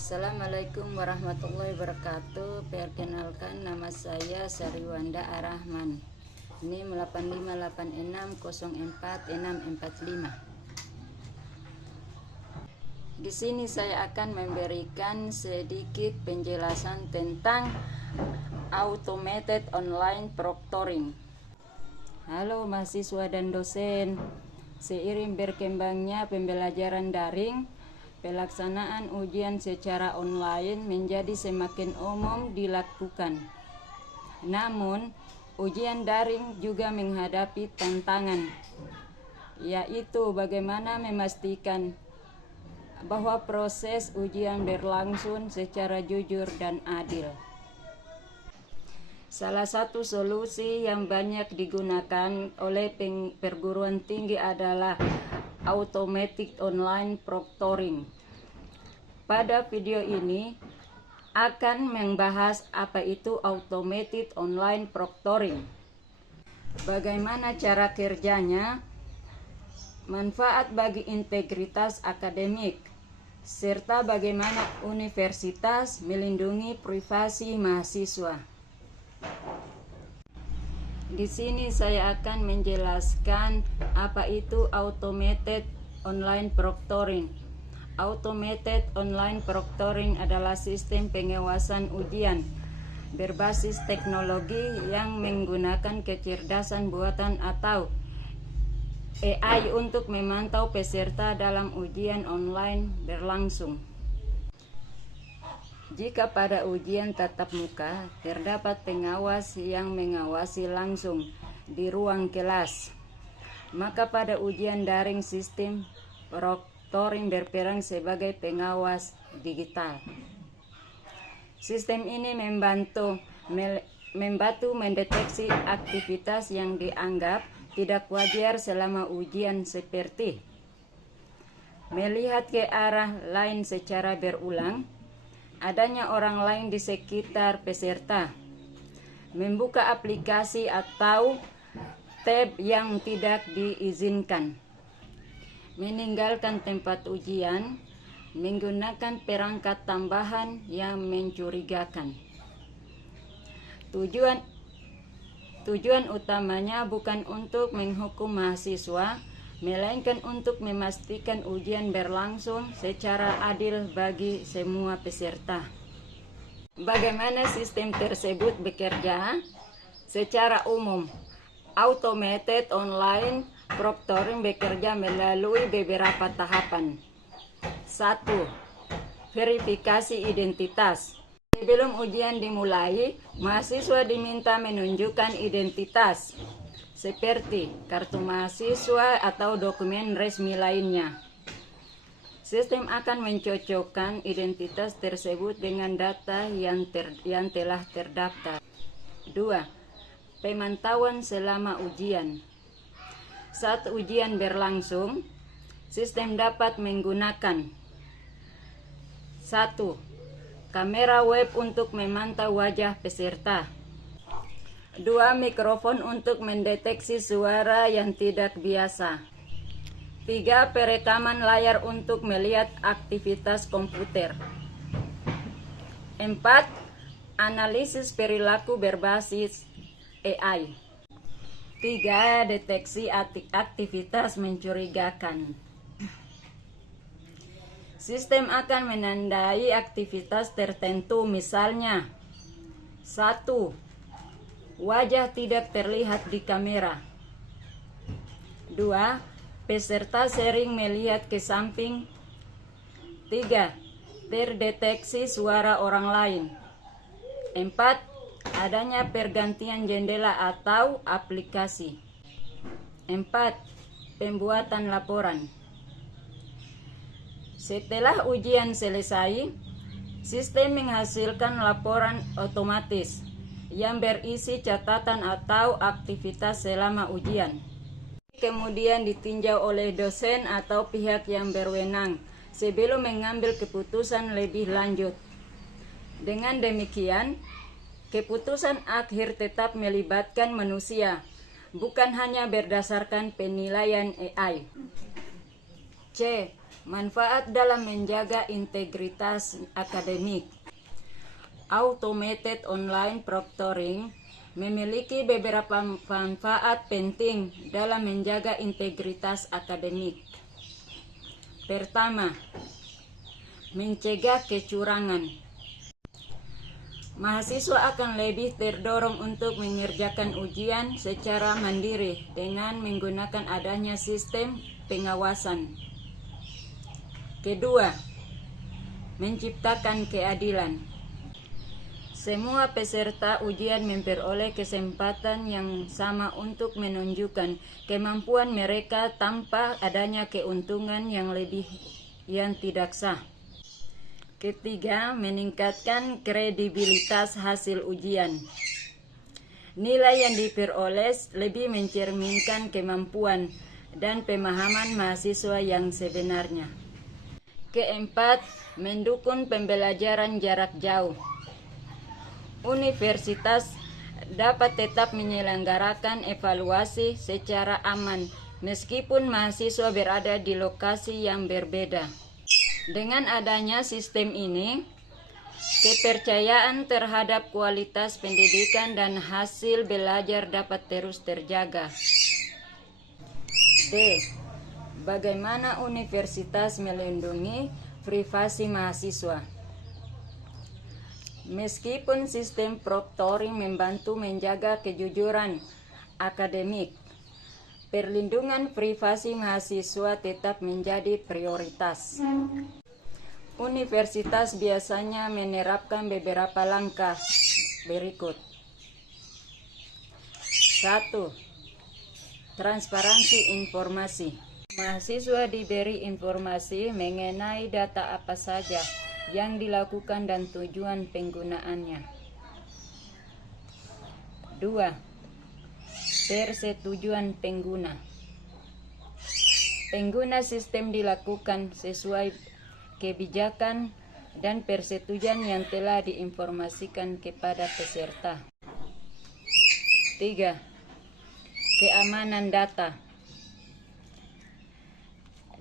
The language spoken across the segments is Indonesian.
Assalamualaikum warahmatullahi wabarakatuh. Perkenalkan, nama saya Sariwanda Arahman. NIM 858604645. Di sini saya akan memberikan sedikit penjelasan tentang automated online proctoring. Halo mahasiswa dan dosen. Seiring berkembangnya pembelajaran daring, pelaksanaan ujian secara online menjadi semakin umum dilakukan. Namun, ujian daring juga menghadapi tantangan, yaitu bagaimana memastikan bahwa proses ujian berlangsung secara jujur dan adil. Salah satu solusi yang banyak digunakan oleh perguruan tinggi adalah automatic online proctoring. Pada video ini akan membahas apa itu automated online proctoring, bagaimana cara kerjanya, manfaat bagi integritas akademik, serta bagaimana universitas melindungi privasi mahasiswa. Di sini saya akan menjelaskan apa itu automated online proctoring. Automated online proctoring adalah sistem pengawasan ujian berbasis teknologi yang menggunakan kecerdasan buatan atau AI untuk memantau peserta dalam ujian online berlangsung. Jika pada ujian tatap muka terdapat pengawas yang mengawasi langsung di ruang kelas, maka pada ujian daring sistem proctoring berperan sebagai pengawas digital. Sistem ini membantu mendeteksi aktivitas yang dianggap tidak wajar selama ujian, seperti melihat ke arah lain secara berulang, adanya orang lain di sekitar peserta, membuka aplikasi atau tab yang tidak diizinkan, meninggalkan tempat ujian, menggunakan perangkat tambahan yang mencurigakan. Tujuan utamanya bukan untuk menghukum mahasiswa, melainkan untuk memastikan ujian berlangsung secara adil bagi semua peserta. Bagaimana sistem tersebut bekerja? Secara umum, automated online proctoring bekerja melalui beberapa tahapan. 1. Verifikasi identitas. Sebelum ujian dimulai, mahasiswa diminta menunjukkan identitas seperti kartu mahasiswa atau dokumen resmi lainnya. Sistem akan mencocokkan identitas tersebut dengan data yang telah terdaftar. 2. Pemantauan selama ujian. Saat ujian berlangsung, sistem dapat menggunakan 1. Kamera web untuk memantau wajah peserta. 2. Mikrofon untuk mendeteksi suara yang tidak biasa. 3. Perekaman layar untuk melihat aktivitas komputer. 4. Analisis perilaku berbasis AI. 3. Deteksi aktivitas mencurigakan. Sistem akan menandai aktivitas tertentu, misalnya 1. Wajah tidak terlihat di kamera. 2. Peserta sering melihat ke samping. 3. Terdeteksi suara orang lain. 4. Adanya pergantian jendela atau aplikasi. 4. Pembuatan laporan. Setelah ujian selesai, sistem menghasilkan laporan otomatis yang berisi catatan atau aktivitas selama ujian. Kemudian ditinjau oleh dosen atau pihak yang berwenang sebelum mengambil keputusan lebih lanjut. Dengan demikian, keputusan akhir tetap melibatkan manusia, bukan hanya berdasarkan penilaian AI. C. Manfaat dalam menjaga integritas akademik. Automated online proctoring memiliki beberapa manfaat penting dalam menjaga integritas akademik. Pertama, mencegah kecurangan. Mahasiswa akan lebih terdorong untuk mengerjakan ujian secara mandiri dengan menggunakan adanya sistem pengawasan. Kedua, menciptakan keadilan. Semua peserta ujian memperoleh kesempatan yang sama untuk menunjukkan kemampuan mereka tanpa adanya keuntungan yang lebih yang tidak sah. Ketiga, meningkatkan kredibilitas hasil ujian. Nilai yang diperoleh lebih mencerminkan kemampuan dan pemahaman mahasiswa yang sebenarnya. Keempat, mendukung pembelajaran jarak jauh. Universitas dapat tetap menyelenggarakan evaluasi secara aman meskipun mahasiswa berada di lokasi yang berbeda. Dengan adanya sistem ini, kepercayaan terhadap kualitas pendidikan dan hasil belajar dapat terus terjaga. D. Bagaimana universitas melindungi privasi mahasiswa? Meskipun sistem proctoring membantu menjaga kejujuran akademik, perlindungan privasi mahasiswa tetap menjadi prioritas. Universitas biasanya menerapkan beberapa langkah berikut. 1. Transparansi informasi. Mahasiswa diberi informasi mengenai data apa saja yang dilakukan dan tujuan penggunaannya. 2. Persetujuan pengguna. Pengguna sistem dilakukan sesuai kebijakan dan persetujuan yang telah diinformasikan kepada peserta. 3. Keamanan data.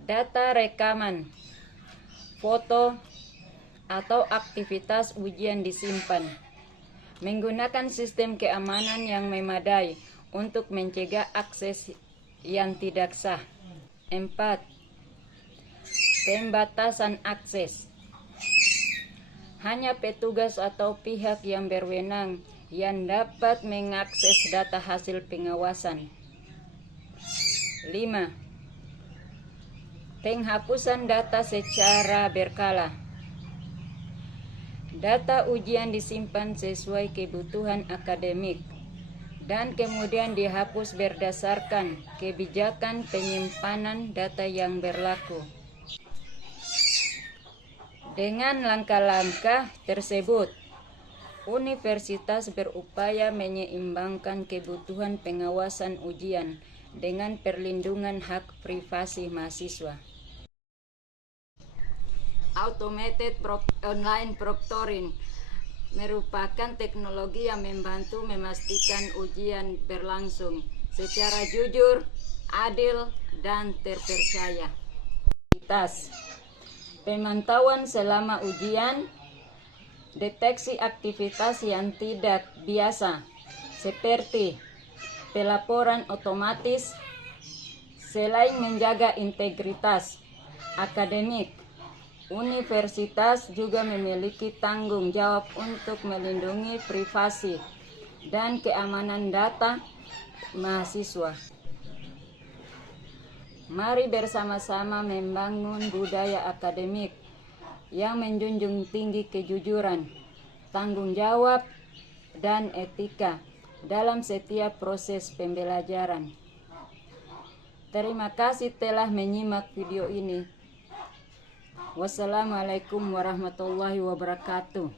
Data rekaman, foto, atau aktivitas ujian disimpan menggunakan sistem keamanan yang memadai untuk mencegah akses yang tidak sah. 4. Pembatasan akses. Hanya petugas atau pihak yang berwenang yang dapat mengakses data hasil pengawasan. 5. Penghapusan data secara berkala. Data ujian disimpan sesuai kebutuhan akademik dan kemudian dihapus berdasarkan kebijakan penyimpanan data yang berlaku. Dengan langkah-langkah tersebut, universitas berupaya menyeimbangkan kebutuhan pengawasan ujian dengan perlindungan hak privasi mahasiswa. Automated online proctoring merupakan teknologi yang membantu memastikan ujian berlangsung secara jujur, adil, dan terpercaya. Pemantauan selama ujian, deteksi aktivitas yang tidak biasa seperti pelaporan otomatis. Selain menjaga integritas akademik, universitas juga memiliki tanggung jawab untuk melindungi privasi dan keamanan data mahasiswa. Mari bersama-sama membangun budaya akademik yang menjunjung tinggi kejujuran, tanggung jawab, dan etika dalam setiap proses pembelajaran. Terima kasih telah menyimak video ini. Wassalamualaikum warahmatullahi wabarakatuh.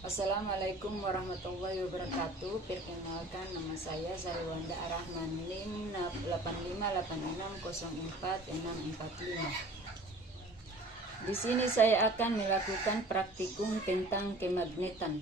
Assalamualaikum warahmatullahi wabarakatuh. Perkenalkan, nama saya Zaliwanda Arahman, NIM 8586044645. Di sini saya akan melakukan praktikum tentang kemagnetan.